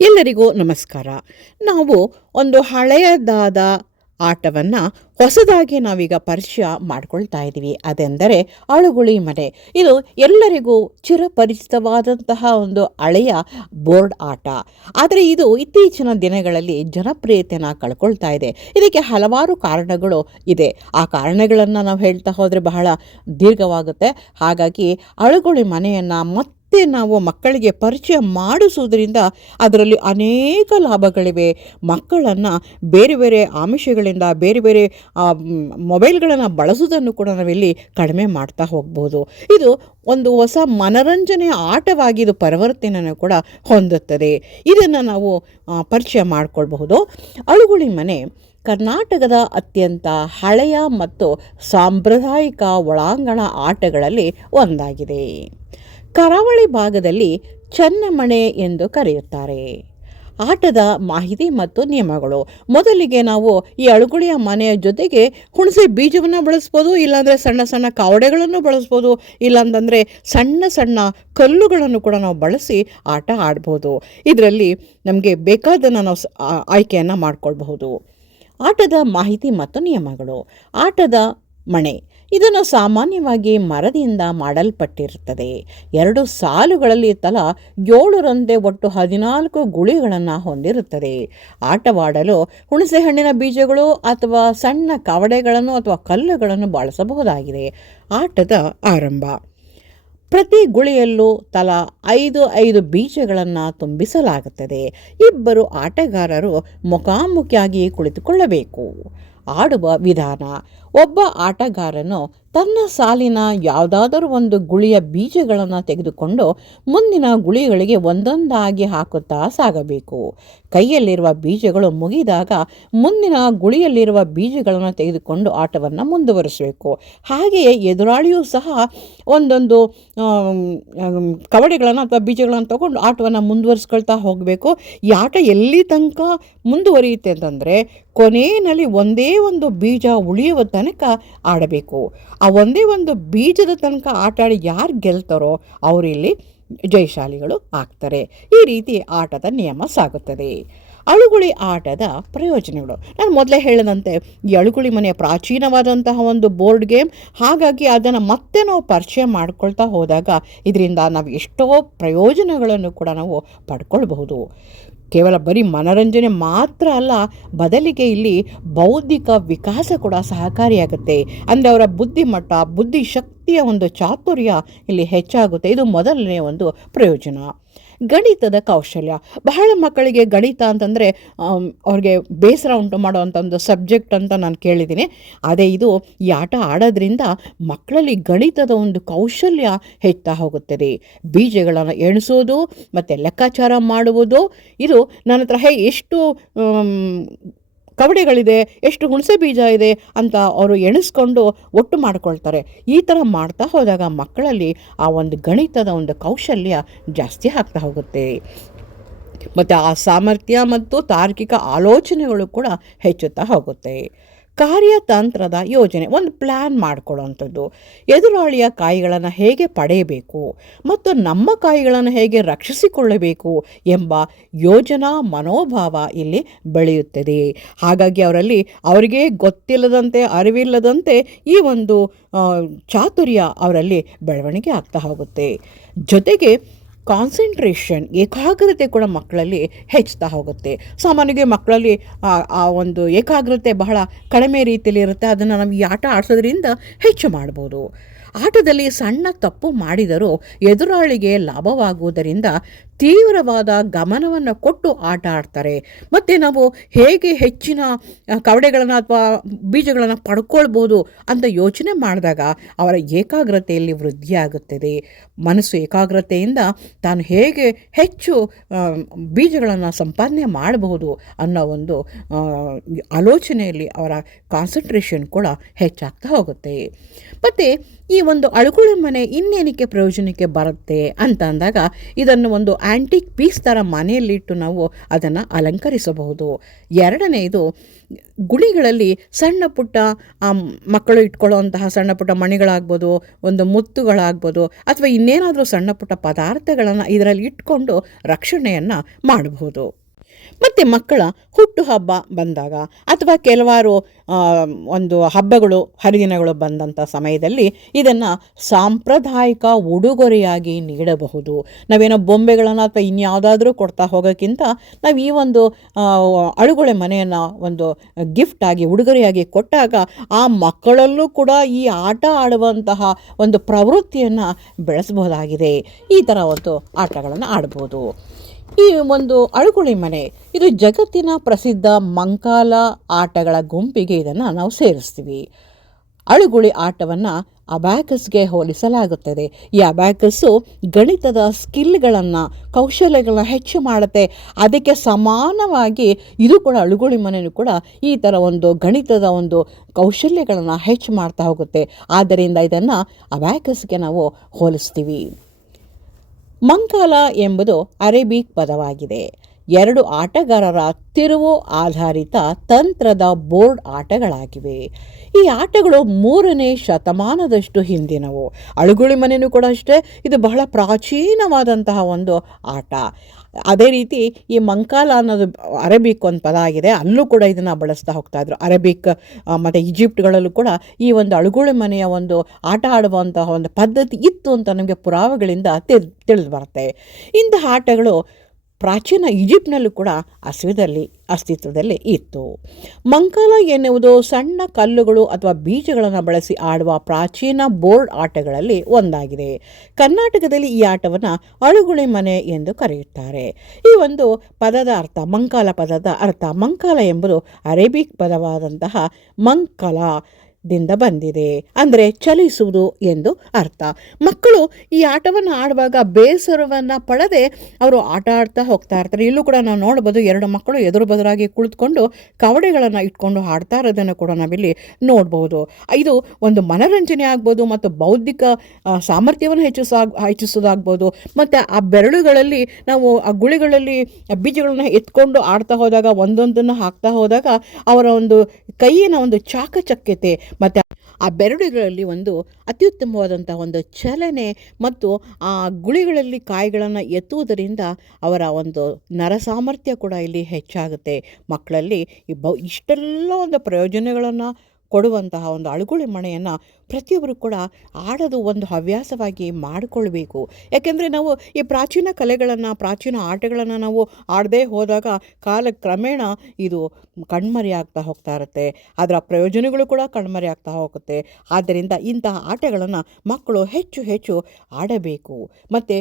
ಎಲ್ಲರಿಗೂ ನಮಸ್ಕಾರ. ನಾವು ಒಂದು ಹಳೆಯದಾದ ಆಟವನ್ನು ಹೊಸದಾಗಿ ನಾವೀಗ ಪರಿಚಯ ಮಾಡ್ಕೊಳ್ತಾ ಇದ್ದೀವಿ. ಅದೆಂದರೆ ಅಳುಗುಳಿ ಮನೆ. ಇದು ಎಲ್ಲರಿಗೂ ಚಿರಪರಿಚಿತವಾದಂತಹ ಒಂದು ಹಳೆಯ ಬೋರ್ಡ್ ಆಟ. ಆದರೆ ಇದು ಇತ್ತೀಚಿನ ದಿನಗಳಲ್ಲಿ ಜನಪ್ರಿಯತೆಯನ್ನು ಕಳ್ಕೊಳ್ತಾ ಇದೆ. ಇದಕ್ಕೆ ಹಲವಾರು ಕಾರಣಗಳು ಇದೆ. ಆ ಕಾರಣಗಳನ್ನು ನಾವು ಹೇಳ್ತಾ ಹೋದರೆ ಬಹಳ ದೀರ್ಘವಾಗುತ್ತೆ. ಹಾಗಾಗಿ ಅಳುಗುಳಿ ಮನೆಯನ್ನು ನಾವು ಮಕ್ಕಳಿಗೆ ಪರಿಚಯ ಮಾಡಿಸುವುದರಿಂದ ಅದರಲ್ಲಿ ಅನೇಕ ಲಾಭಗಳಿವೆ. ಮಕ್ಕಳನ್ನು ಬೇರೆ ಬೇರೆ ಆಮಿಷಗಳಿಂದ ಬೇರೆ ಬೇರೆ ಮೊಬೈಲ್ಗಳನ್ನು ಬಳಸುವುದನ್ನು ಕೂಡ ನಾವಿಲ್ಲಿ ಕಡಿಮೆ ಮಾಡ್ತಾ ಹೋಗ್ಬೋದು. ಇದು ಒಂದು ಹೊಸ ಮನರಂಜನೆಯ ಆಟವಾಗಿ ಇದು ಪರಿವರ್ತನೆಯನ್ನು ಕೂಡ ಹೊಂದುತ್ತದೆ. ಇದನ್ನು ನಾವು ಪರಿಚಯ ಮಾಡಿಕೊಳ್ಬಹುದು. ಅಳುಗುಳಿ ಮನೆ ಕರ್ನಾಟಕದ ಅತ್ಯಂತ ಹಳೆಯ ಮತ್ತು ಸಾಂಪ್ರದಾಯಿಕ ಒಳಾಂಗಣ ಆಟಗಳಲ್ಲಿ ಒಂದಾಗಿದೆ. ಕರಾವಳಿ ಭಾಗದಲ್ಲಿ ಚೆನ್ನಮಣೆ ಎಂದು ಕರೆಯುತ್ತಾರೆ. ಆಟದ ಮಾಹಿತಿ ಮತ್ತು ನಿಯಮಗಳು. ಮೊದಲಿಗೆ ನಾವು ಈ ಅಳುಗುಳಿಯ ಮನೆಯ ಜೊತೆಗೆ ಹುಣಸೆ ಬೀಜವನ್ನು ಬಳಸ್ಬೋದು, ಇಲ್ಲಾಂದರೆ ಸಣ್ಣ ಸಣ್ಣ ಕಾವಡೆಗಳನ್ನು ಬಳಸ್ಬೋದು, ಇಲ್ಲಾಂತಂದರೆ ಸಣ್ಣ ಸಣ್ಣ ಕಲ್ಲುಗಳನ್ನು ಕೂಡ ನಾವು ಬಳಸಿ ಆಟ ಆಡ್ಬೋದು. ಇದರಲ್ಲಿ ನಮಗೆ ಬೇಕಾದನ್ನು ನಾವು ಆಯ್ಕೆಯನ್ನು ಮಾಡಿಕೊಳ್ಬಹುದು. ಆಟದ ಮಾಹಿತಿ ಮತ್ತು ನಿಯಮಗಳು. ಆಟದ ಮಣೆ ಇದನ್ನು ಸಾಮಾನ್ಯವಾಗಿ ಮರದಿಂದ ಮಾಡಲ್ಪಟ್ಟಿರುತ್ತದೆ. 2 ಸಾಲುಗಳಲ್ಲಿ ತಲಾ 7ರಂತೆ ಒಟ್ಟು 14 ಗುಳಿಗಳನ್ನು ಹೊಂದಿರುತ್ತದೆ. ಆಟವಾಡಲು ಹುಣಸೆಹಣ್ಣಿನ ಬೀಜಗಳು ಅಥವಾ ಸಣ್ಣ ಕವಡೆಗಳನ್ನು ಅಥವಾ ಕಲ್ಲುಗಳನ್ನು ಬಳಸಬಹುದಾಗಿದೆ. ಆಟದ ಆರಂಭ. ಪ್ರತಿ ಗುಳಿಯಲ್ಲೂ ತಲಾ 5 ಬೀಜಗಳನ್ನು ತುಂಬಿಸಲಾಗುತ್ತದೆ. ಇಬ್ಬರು ಆಟಗಾರರು ಮುಖಾಮುಖಿಯಾಗಿ ಕುಳಿತುಕೊಳ್ಳಬೇಕು. ಆಡುವ ವಿಧಾನ. ಒಬ್ಬ ಆಟಗಾರನು ತನ್ನ ಸಾಲಿನ ಯಾವುದಾದರೂ ಒಂದು ಗುಳಿಯ ಬೀಜಗಳನ್ನು ತೆಗೆದುಕೊಂಡು ಮುಂದಿನ ಗುಳಿಗಳಿಗೆ ಒಂದೊಂದಾಗಿ ಹಾಕುತ್ತಾ ಸಾಗಬೇಕು. ಕೈಯಲ್ಲಿರುವ ಬೀಜಗಳು ಮುಗಿದಾಗ ಮುಂದಿನ ಗುಳಿಯಲ್ಲಿರುವ ಬೀಜಗಳನ್ನು ತೆಗೆದುಕೊಂಡು ಆಟವನ್ನು ಮುಂದುವರಿಸಬೇಕು. ಹಾಗೆಯೇ ಎದುರಾಳಿಯೂ ಸಹ ಒಂದೊಂದು ಕವಡೆಗಳನ್ನು ಅಥವಾ ಬೀಜಗಳನ್ನು ತಗೊಂಡು ಆಟವನ್ನು ಮುಂದುವರಿಸ್ಕೊಳ್ತಾ ಹೋಗಬೇಕು. ಈ ಆಟ ಎಲ್ಲಿ ತನಕ ಮುಂದುವರಿಯುತ್ತೆ ಅಂತಂದರೆ ಕೊನೆಯಲ್ಲಿ ಒಂದೇ ಒಂದು ಬೀಜ ಉಳಿಯುವ ತನಕ ಆಡಬೇಕು. ಆ ಒಂದೇ ಒಂದು ಬೀಜದ ತನಕ ಆಟ ಆಡಿ ಯಾರು ಗೆಲ್ತಾರೋ ಅವರು ಇಲ್ಲಿ ಜಯಶಾಲಿಗಳು ಆಗ್ತಾರೆ. ಈ ರೀತಿ ಆಟದ ನಿಯಮ ಸಾಗುತ್ತದೆ. ಅಳುಗುಳಿ ಆಟದ ಪ್ರಯೋಜನಗಳು. ನಾನು ಮೊದಲೇ ಹೇಳಿದಂತೆ ಈ ಅಳುಗುಳಿ ಮನೆಯ ಪ್ರಾಚೀನವಾದಂತಹ ಒಂದು ಬೋರ್ಡ್ ಗೇಮ್. ಹಾಗಾಗಿ ಅದನ್ನು ಮತ್ತೆ ನಾವು ಪರಿಚಯ ಮಾಡ್ಕೊಳ್ತಾ ಹೋದಾಗ ಇದರಿಂದ ನಾವು ಎಷ್ಟೋ ಪ್ರಯೋಜನಗಳನ್ನು ಕೂಡ ನಾವು ಪಡ್ಕೊಳ್ಬಹುದು. ಕೇವಲ ಬರೀ ಮನರಂಜನೆ ಮಾತ್ರ ಅಲ್ಲ, ಬದಲಿಗೆ ಇಲ್ಲಿ ಬೌದ್ಧಿಕ ವಿಕಾಸ ಕೂಡ ಸಹಕಾರಿಯಾಗುತ್ತೆ. ಅಂದರೆ ಅವರ ಬುದ್ಧಿಮಟ್ಟ, ಬುದ್ಧಿಶಕ್ತಿಯ ಒಂದು ಚಾತುರ್ಯ ಇಲ್ಲಿ ಹೆಚ್ಚಾಗುತ್ತೆ. ಇದು ಮೊದಲನೇ ಒಂದು ಪ್ರಯೋಜನ. ಗಣಿತದ ಕೌಶಲ್ಯ. ಬಹಳ ಮಕ್ಕಳಿಗೆ ಗಣಿತ ಅಂತಂದರೆ ಅವ್ರಿಗೆ ಬೇಸರ ಉಂಟು ಮಾಡುವಂಥ ಒಂದು ಸಬ್ಜೆಕ್ಟ್ ಅಂತ ನಾನು ಕೇಳಿದ್ದೀನಿ. ಅದೇ ಇದು ಈ ಆಟ ಆಡೋದ್ರಿಂದ ಮಕ್ಕಳಲ್ಲಿ ಗಣಿತದ ಒಂದು ಕೌಶಲ್ಯ ಹೆಚ್ಚುತ್ತಾ ಹೋಗುತ್ತದೆ. ಬೀಜಗಳನ್ನು ಎಣಿಸೋದು ಮತ್ತು ಲೆಕ್ಕಾಚಾರ ಮಾಡುವುದು. ಇದು ನನ್ನ ಹತ್ರ ಎಷ್ಟು ಕವಡೆಗಳಿದೆ, ಎಷ್ಟು ಹುಣಸೆ ಬೀಜ ಇದೆ ಅಂತ ಅವರು ಎಣಿಸ್ಕೊಂಡು ಒಟ್ಟು ಮಾಡಿಕೊಳ್ತಾರೆ. ಈ ಥರ ಮಾಡ್ತಾ ಹೋದಾಗ ಮಕ್ಕಳಲ್ಲಿ ಆ ಒಂದು ಗಣಿತದ ಒಂದು ಕೌಶಲ್ಯ ಜಾಸ್ತಿ ಆಗ್ತಾ ಹೋಗುತ್ತೆ. ಮತ್ತು ಆ ಸಾಮರ್ಥ್ಯ ಮತ್ತು ತಾರ್ಕಿಕ ಆಲೋಚನೆಗಳು ಕೂಡ ಹೆಚ್ಚುತ್ತಾ ಹೋಗುತ್ತೆ. ಕಾರ್ಯತಂತ್ರದ ಯೋಜನೆ. ಒಂದು ಪ್ಲ್ಯಾನ್ ಮಾಡಿಕೊಳ್ಳುವಂಥದ್ದು. ಎದುರಾಳಿಯ ಕಾಯಿಗಳನ್ನು ಹೇಗೆ ಪಡೆಯಬೇಕು ಮತ್ತು ನಮ್ಮ ಕಾಯಿಗಳನ್ನು ಹೇಗೆ ರಕ್ಷಿಸಿಕೊಳ್ಳಬೇಕು ಎಂಬ ಯೋಜನಾ ಮನೋಭಾವ ಇಲ್ಲಿ ಬೆಳೆಯುತ್ತದೆ. ಹಾಗಾಗಿ ಅವರಿಗೆ ಗೊತ್ತಿಲ್ಲದಂತೆ, ಅರಿವಿಲ್ಲದಂತೆ ಈ ಒಂದು ಚಾತುರ್ಯ ಅವರಲ್ಲಿ ಬೆಳವಣಿಗೆ ಆಗ್ತಾ ಹೋಗುತ್ತೆ. ಜೊತೆಗೆ ಕಾನ್ಸಂಟ್ರೇಷನ್, ಏಕಾಗ್ರತೆ ಕೂಡ ಮಕ್ಕಳಲ್ಲಿ ಹೆಚ್ಚುತ್ತಾ ಹೋಗುತ್ತೆ. ಸಾಮಾನ್ಯವಾಗಿ ಮಕ್ಕಳಲ್ಲಿ ಆ ಒಂದು ಏಕಾಗ್ರತೆ ಬಹಳ ಕಡಿಮೆ ರೀತಿಯಲ್ಲಿ ಇರುತ್ತೆ. ಅದನ್ನು ನಾವು ಈ ಆಟ ಆಡಿಸೋದ್ರಿಂದ ಹೆಚ್ಚು ಮಾಡ್ಬೋದು. ಆಟದಲ್ಲಿ ಸಣ್ಣ ತಪ್ಪು ಮಾಡಿದರೂ ಎದುರಾಳಿಗೆ ಲಾಭವಾಗುವುದರಿಂದ ತೀವ್ರವಾದ ಗಮನವನ್ನು ಕೊಟ್ಟು ಆಟ ಆಡ್ತಾರೆ. ಮತ್ತು ನಾವು ಹೇಗೆ ಹೆಚ್ಚಿನ ಕವಡೆಗಳನ್ನು ಅಥವಾ ಬೀಜಗಳನ್ನು ಪಡ್ಕೊಳ್ಬೋದು ಅಂತ ಯೋಚನೆ ಮಾಡಿದಾಗ ಅವರ ಏಕಾಗ್ರತೆಯಲ್ಲಿ ವೃದ್ಧಿಯಾಗುತ್ತದೆ. ಮನಸ್ಸು ಏಕಾಗ್ರತೆಯಿಂದ ತಾನು ಹೇಗೆ ಹೆಚ್ಚು ಬೀಜಗಳನ್ನು ಸಂಪಾದನೆ ಮಾಡಬಹುದು ಅನ್ನೋ ಒಂದು ಆಲೋಚನೆಯಲ್ಲಿ ಅವರ ಕಾನ್ಸಂಟ್ರೇಷನ್ ಕೂಡ ಹೆಚ್ಚಾಗ್ತಾ ಹೋಗುತ್ತೆ. ಮತ್ತು ಈ ಒಂದು ಅಳುಗುಳಿ ಮನೆ ಇನ್ನೇನಕ್ಕೆ ಪ್ರಯೋಜನಕ್ಕೆ ಬರುತ್ತೆ ಅಂತ ಅಂದಾಗ ಇದನ್ನು ಒಂದು ಆ್ಯಂಟಿಕ್ ಪೀಸ್ ಥರ ಮನೆಯಲ್ಲಿಟ್ಟು ನಾವು ಅದನ್ನು ಅಲಂಕರಿಸಬಹುದು. ಎರಡನೆಯದು, ಗುಳಿಗಳಲ್ಲಿ ಸಣ್ಣ ಪುಟ್ಟ ಮಕ್ಕಳು ಇಟ್ಕೊಳ್ಳುವಂತಹ ಸಣ್ಣ ಪುಟ್ಟ ಮಣಿಗಳಾಗ್ಬೋದು, ಒಂದು ಮುತ್ತುಗಳಾಗ್ಬೋದು, ಅಥವಾ ಇನ್ನೇನಾದರೂ ಸಣ್ಣ ಪುಟ್ಟ ಪದಾರ್ಥಗಳನ್ನು ಇದರಲ್ಲಿ ಇಟ್ಕೊಂಡು ರಕ್ಷಣೆಯನ್ನು ಮಾಡಬಹುದು. ಮತ್ತು ಮಕ್ಕಳ ಹುಟ್ಟುಹಬ್ಬ ಬಂದಾಗ ಅಥವಾ ಕೆಲವಾರು ಒಂದು ಹಬ್ಬಗಳು ಹರಿದಿನಗಳು ಬಂದಂಥ ಸಮಯದಲ್ಲಿ ಇದನ್ನು ಸಾಂಪ್ರದಾಯಿಕ ಉಡುಗೊರೆಯಾಗಿ ನೀಡಬಹುದು. ನಾವೇನೋ ಬೊಂಬೆಗಳನ್ನು ಅಥವಾ ಇನ್ಯಾವುದಾದ್ರೂ ಕೊಡ್ತಾ ಹೋಗೋಕ್ಕಿಂತ ನಾವು ಈ ಒಂದು ಅಳುಗುಳೆ ಮನೆಯನ್ನು ಒಂದು ಗಿಫ್ಟಾಗಿ ಉಡುಗೊರೆಯಾಗಿ ಕೊಟ್ಟಾಗ ಆ ಮಕ್ಕಳಲ್ಲೂ ಕೂಡ ಈ ಆಟ ಆಡುವಂತಹ ಒಂದು ಪ್ರವೃತ್ತಿಯನ್ನು ಬೆಳೆಸಬಹುದಾಗಿದೆ. ಈ ಥರ ಒಂದು ಆಟಗಳನ್ನು ಆಡ್ಬೋದು. ಈ ಒಂದು ಅಳುಗುಳಿ ಮನೆ ಇದು ಜಗತ್ತಿನ ಪ್ರಸಿದ್ಧ ಮಂಕಾಲ ಆಟಗಳ ಗುಂಪಿಗೆ ಇದನ್ನು ನಾವು ಸೇರಿಸ್ತೀವಿ. ಅಳುಗುಳಿ ಆಟವನ್ನು ಅಬ್ಯಾಕಸ್ಗೆ ಹೋಲಿಸಲಾಗುತ್ತದೆ. ಈ ಅಬ್ಯಾಕಸ್ಸು ಗಣಿತದ ಸ್ಕಿಲ್ಗಳನ್ನು, ಕೌಶಲ್ಯಗಳನ್ನ ಹೆಚ್ಚು ಮಾಡುತ್ತೆ. ಅದಕ್ಕೆ ಸಮಾನವಾಗಿ ಇದು ಕೂಡ ಅಳುಗುಳಿ ಮನೆಯೂ ಕೂಡ ಈ ಥರ ಒಂದು ಗಣಿತದ ಒಂದು ಕೌಶಲ್ಯಗಳನ್ನು ಹೆಚ್ಚು ಮಾಡ್ತಾ ಹೋಗುತ್ತೆ. ಆದ್ದರಿಂದ ಇದನ್ನು ಅಬ್ಯಾಕಸ್ಗೆ ನಾವು ಹೋಲಿಸ್ತೀವಿ. ಮಂಕಾಲ ಎಂಬುದು ಅರೇಬಿಕ್ ಪದವಾಗಿದೆ. 2 ಆಟಗಾರರ ತಿರುವು ಆಧಾರಿತ ತಂತ್ರದ ಬೋರ್ಡ್ ಆಟಗಳಾಗಿವೆ. ಈ ಆಟಗಳು 3ನೇ ಶತಮಾನದಷ್ಟು ಹಿಂದಿನವು. ಅಳುಗುಳಿ ಮನೆಯೂ ಕೂಡ ಅಷ್ಟೇ, ಇದು ಬಹಳ ಪ್ರಾಚೀನವಾದಂತಹ ಒಂದು ಆಟ. ಅದೇ ರೀತಿ ಈ ಮಂಕಾಲ ಅನ್ನೋದು ಅರೇಬಿಕ್ ಒಂದು ಪದ ಆಗಿದೆ, ಅಲ್ಲೂ ಕೂಡ ಇದನ್ನು ಬಳಸ್ತಾ ಹೋಗ್ತಾಯಿದ್ರು. ಅರೇಬಿಕ್ ಮತ್ತು ಈಜಿಪ್ಟ್ಗಳಲ್ಲೂ ಕೂಡ ಈ ಒಂದು ಅಳುಗುಳಿ ಮನೆಯ ಒಂದು ಆಟ ಆಡುವಂತಹ ಒಂದು ಪದ್ಧತಿ ಇತ್ತು ಅಂತ ನಮಗೆ ಪುರಾವೆಗಳಿಂದ ತಿಳಿದು ಬರುತ್ತೆ. ಇಂತಹ ಆಟಗಳು ಪ್ರಾಚೀನ ಈಜಿಪ್ಟ್ನಲ್ಲೂ ಕೂಡ ಅಸ್ತಿತ್ವದಲ್ಲಿ ಇತ್ತು. ಮಂಕಾಲ ಎನ್ನುವುದು ಸಣ್ಣ ಕಲ್ಲುಗಳು ಅಥವಾ ಬೀಜಗಳನ್ನು ಬಳಸಿ ಆಡುವ ಪ್ರಾಚೀನ ಬೋರ್ಡ್ ಆಟಗಳಲ್ಲಿ ಒಂದಾಗಿದೆ. ಕರ್ನಾಟಕದಲ್ಲಿ ಈ ಆಟವನ್ನು ಅಳುಗುಳಿ ಮನೆ ಎಂದು ಕರೆಯುತ್ತಾರೆ. ಈ ಒಂದು ಪದದ ಅರ್ಥ, ಮಂಕಾಲ ಪದದ ಅರ್ಥ, ಮಂಕಾಲ ಎಂಬುದು ಅರೇಬಿಕ್ ಪದವಾದಂತಹ ಮಂಕಲ ದಿಂದ ಬಂದಿದೆ, ಅಂದರೆ ಚಲಿಸುವುದು ಎಂದು ಅರ್ಥ. ಮಕ್ಕಳು ಈ ಆಟವನ್ನು ಆಡುವಾಗ ಬೇಸರವನ್ನು ಪಡದೆ ಅವರು ಆಟ ಆಡ್ತಾ ಹೋಗ್ತಾ ಇರ್ತಾರೆ. ಇಲ್ಲೂ ಕೂಡ ನಾವು ನೋಡ್ಬೋದು, 2 ಮಕ್ಕಳು ಎದುರು ಬದುರಾಗಿ ಕುಳಿತುಕೊಂಡು ಕವಡೆಗಳನ್ನು ಇಟ್ಕೊಂಡು ಆಡ್ತಾ ಇರೋದನ್ನು ಕೂಡ ನಾವಿಲ್ಲಿ ನೋಡ್ಬೋದು. ಇದು ಒಂದು ಮನರಂಜನೆ ಆಗ್ಬೋದು ಮತ್ತು ಬೌದ್ಧಿಕ ಸಾಮರ್ಥ್ಯವನ್ನು ಹೆಚ್ಚಿಸೋದಾಗ್ಬೋದು. ಮತ್ತು ಆ ಬೆರಳುಗಳಲ್ಲಿ ನಾವು ಆ ಗುಳಿಗಳಲ್ಲಿ ಬೀಜಗಳನ್ನು ಎತ್ಕೊಂಡು ಆಡ್ತಾ ಹೋದಾಗ, ಒಂದೊಂದನ್ನು ಹಾಕ್ತಾ ಹೋದಾಗ ಅವರ ಒಂದು ಕೈಯಿನ ಒಂದು ಚಾಕಚಕ್ಯತೆ ಮತ್ತು ಆ ಬೆರಳುಗಳಲ್ಲಿ ಒಂದು ಅತ್ಯುತ್ತಮವಾದಂಥ ಒಂದು ಚಲನೆ ಮತ್ತು ಆ ಗುಳಿಗಳಲ್ಲಿ ಕಾಯಿಗಳನ್ನು ಎತ್ತುವುದರಿಂದ ಅವರ ಒಂದು ನರ ಸಾಮರ್ಥ್ಯ ಕೂಡ ಇಲ್ಲಿ ಹೆಚ್ಚಾಗುತ್ತೆ. ಮಕ್ಕಳಲ್ಲಿ ಇಷ್ಟೆಲ್ಲ ಒಂದು ಪ್ರಯೋಜನಗಳನ್ನು ಕೊಡುವಂತಹ ಒಂದು ಅಳುಗುಳಿ ಮನೆಯನ್ನು ಪ್ರತಿಯೊಬ್ಬರು ಕೂಡ ಆಡೋದು ಒಂದು ಹವ್ಯಾಸವಾಗಿ ಮಾಡಿಕೊಳ್ಬೇಕು. ಯಾಕೆಂದರೆ ನಾವು ಈ ಪ್ರಾಚೀನ ಕಲೆಗಳನ್ನು, ಪ್ರಾಚೀನ ಆಟಗಳನ್ನು ನಾವು ಆಡದೇ ಹೋದಾಗ ಕಾಲಕ್ರಮೇಣ ಇದು ಕಣ್ಮರೆಯಾಗ್ತಾ ಹೋಗ್ತಾ ಇರುತ್ತೆ. ಅದರ ಪ್ರಯೋಜನಗಳು ಕೂಡ ಕಣ್ಮರೆಯಾಗ್ತಾ ಹೋಗುತ್ತೆ. ಆದ್ದರಿಂದ ಇಂತಹ ಆಟಗಳನ್ನು ಮಕ್ಕಳು ಹೆಚ್ಚು ಹೆಚ್ಚು ಆಡಬೇಕು. ಮತ್ತು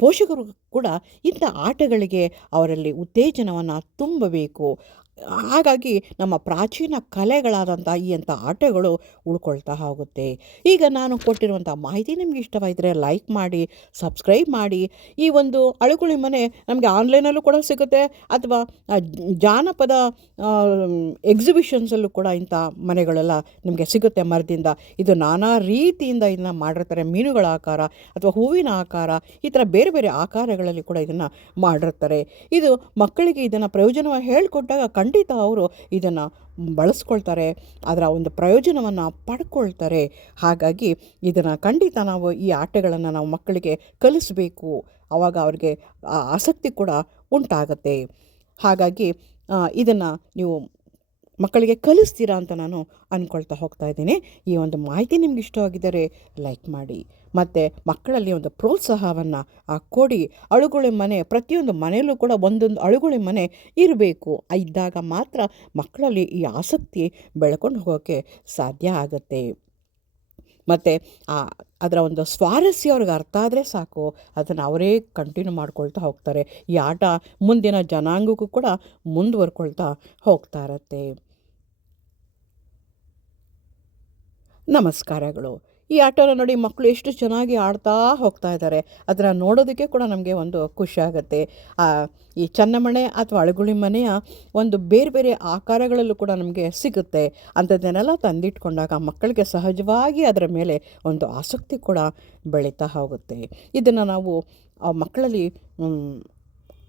ಪೋಷಕರು ಕೂಡ ಇಂಥ ಆಟಗಳಿಗೆ ಅವರಲ್ಲಿ ಉತ್ತೇಜನವನ್ನು ತುಂಬಬೇಕು. ಹಾಗಾಗಿ ನಮ್ಮ ಪ್ರಾಚೀನ ಕಲೆಗಳಾದಂಥ ಈ ಅಂಥ ಆಟಗಳು ಉಳ್ಕೊಳ್ತಾ ಹೋಗುತ್ತೆ. ಈಗ ನಾನು ಕೊಟ್ಟಿರುವಂಥ ಮಾಹಿತಿ ನಿಮ್ಗೆ ಇಷ್ಟವಾಯಿದ್ರೆ ಲೈಕ್ ಮಾಡಿ, ಸಬ್ಸ್ಕ್ರೈಬ್ ಮಾಡಿ. ಈ ಒಂದು ಅಳುಗುಳಿ ಮನೆ ನಮಗೆ ಆನ್ಲೈನಲ್ಲೂ ಕೂಡ ಸಿಗುತ್ತೆ, ಅಥವಾ ಜಾನಪದ ಎಕ್ಸಿಬಿಷನ್ಸಲ್ಲೂ ಕೂಡ ಇಂಥ ಮನೆಗಳೆಲ್ಲ ನಿಮಗೆ ಸಿಗುತ್ತೆ ಮರದಿಂದ. ಇದು ನಾನಾ ರೀತಿಯಿಂದ ಇದನ್ನು ಮಾಡಿರ್ತಾರೆ. ಮೀನುಗಳ ಆಕಾರ ಅಥವಾ ಹೂವಿನ ಆಕಾರ, ಈ ಥರ ಬೇರೆ ಬೇರೆ ಆಕಾರಗಳಲ್ಲಿ ಕೂಡ ಇದನ್ನು ಮಾಡಿರ್ತಾರೆ. ಇದು ಮಕ್ಕಳಿಗೆ ಇದನ್ನು ಪ್ರಯೋಜನವಾಗಿ ಹೇಳಿಕೊಟ್ಟಾಗ ಖಂಡಿತ ಅವರು ಇದನ್ನು ಬಳಸ್ಕೊಳ್ತಾರೆ, ಅದರ ಒಂದು ಪ್ರಯೋಜನವನ್ನು ಪಡ್ಕೊಳ್ತಾರೆ. ಹಾಗಾಗಿ ಇದನ್ನು ಖಂಡಿತ ನಾವು ಈ ಆಟಗಳನ್ನು ನಾವು ಮಕ್ಕಳಿಗೆ ಕಲಿಸಬೇಕು. ಆವಾಗ ಅವ್ರಿಗೆ ಆಸಕ್ತಿ ಕೂಡ ಉಂಟಾಗತ್ತೆ. ಹಾಗಾಗಿ ಇದನ್ನು ನೀವು ಮಕ್ಕಳಿಗೆ ಕಲಿಸ್ತೀರಾ ಅಂತ ನಾನು ಅಂದ್ಕೊಳ್ತಾ ಹೋಗ್ತಾ ಇದ್ದೀನಿ. ಈ ಒಂದು ಮಾಹಿತಿ ನಿಮ್ಗೆ ಇಷ್ಟವಾಗಿದ್ದರೆ ಲೈಕ್ ಮಾಡಿ ಮತ್ತು ಮಕ್ಕಳಲ್ಲಿ ಒಂದು ಪ್ರೋತ್ಸಾಹವನ್ನು ಕೊಡಿ. ಅಳುಗುಳಿ ಮನೆ, ಪ್ರತಿಯೊಂದು ಮನೆಯಲ್ಲೂ ಕೂಡ ಒಂದೊಂದು ಅಳುಗುಳಿ ಮನೆ ಇರಬೇಕು. ಇದ್ದಾಗ ಮಾತ್ರ ಮಕ್ಕಳಲ್ಲಿ ಈ ಆಸಕ್ತಿ ಬೆಳ್ಕೊಂಡು ಹೋಗೋಕ್ಕೆ ಸಾಧ್ಯ ಆಗುತ್ತೆ. ಮತ್ತು ಅದರ ಒಂದು ಸ್ವಾರಸ್ಯ ಅವ್ರಿಗೆ ಅರ್ಥ ಆದರೆ ಸಾಕು, ಅದನ್ನು ಅವರೇ ಕಂಟಿನ್ಯೂ ಮಾಡ್ಕೊಳ್ತಾ ಹೋಗ್ತಾರೆ. ಈ ಆಟ ಮುಂದಿನ ಜನಾಂಗಕ್ಕೂ ಕೂಡ ಮುಂದುವರ್ಕೊಳ್ತಾ ಹೋಗ್ತಾ ಇರತ್ತೆ. ನಮಸ್ಕಾರಗಳು. ಈ ಆಟನ ನೋಡಿ ಮಕ್ಕಳು ಎಷ್ಟು ಚೆನ್ನಾಗಿ ಆಡ್ತಾ ಹೋಗ್ತಾ ಇದ್ದಾರೆ. ಅದನ್ನು ನೋಡೋದಕ್ಕೆ ಕೂಡ ನಮಗೆ ಒಂದು ಖುಷಿ ಆಗುತ್ತೆ. ಈ ಚನ್ನಮಣೆ ಅಥವಾ ಅಳಗುಳಿ ಮನೆಯ ಒಂದು ಬೇರೆ ಬೇರೆ ಆಕಾರಗಳಲ್ಲೂ ಕೂಡ ನಮಗೆ ಸಿಗುತ್ತೆ. ಅಂಥದ್ದನ್ನೆಲ್ಲ ತಂದಿಟ್ಕೊಂಡಾಗ ಮಕ್ಕಳಿಗೆ ಸಹಜವಾಗಿ ಅದರ ಮೇಲೆ ಒಂದು ಆಸಕ್ತಿ ಕೂಡ ಬೆಳೀತಾ ಹೋಗುತ್ತೆ. ಇದನ್ನು ನಾವು ಆ ಮಕ್ಕಳಲ್ಲಿ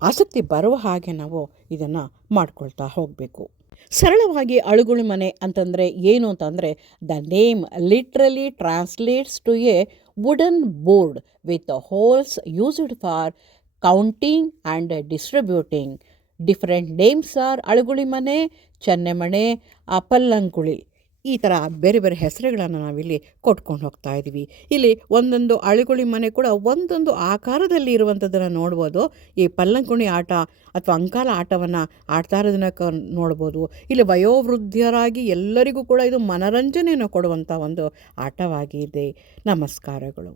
ಆಸಕ್ತಿ ಬರುವ ಹಾಗೆ ನಾವು ಇದನ್ನು ಮಾಡ್ಕೊಳ್ತಾ ಹೋಗಬೇಕು. ಸರಳವಾಗಿ ಅಳುಗುಳಿ ಮನೆ ಅಂತಂದರೆ ಏನು ಅಂತಂದರೆ, the name literally translates to a wooden board with holes used for counting and distributing. Different names are Alaguli Mane, Chennemane, ಪಲ್ಲಂಕುಳಿ. ಈ ಥರ ಬೇರೆ ಬೇರೆ ಹೆಸರುಗಳನ್ನು ನಾವಿಲ್ಲಿ ಕೊಟ್ಕೊಂಡು ಹೋಗ್ತಾ ಇದ್ದೀವಿ. ಇಲ್ಲಿ ಒಂದೊಂದು ಅಳುಗುಳಿ ಮನೆ ಕೂಡ ಒಂದೊಂದು ಆಕಾರದಲ್ಲಿ ಇರುವಂಥದ್ದನ್ನು ನೋಡ್ಬೋದು. ಈ ಪಲ್ಲಂಕುಣಿ ಆಟ ಅಥವಾ ಅಂಕಾಲ ಆಟವನ್ನು ಆಡ್ತಾ ಇರೋದನ್ನ ನೋಡ್ಬೋದು. ಇಲ್ಲಿ ವಯೋವೃದ್ಧರಾಗಿ ಎಲ್ಲರಿಗೂ ಕೂಡ ಇದು ಮನರಂಜನೆಯನ್ನು ಕೊಡುವಂಥ ಒಂದು ಆಟವಾಗಿದೆ. ನಮಸ್ಕಾರಗಳು.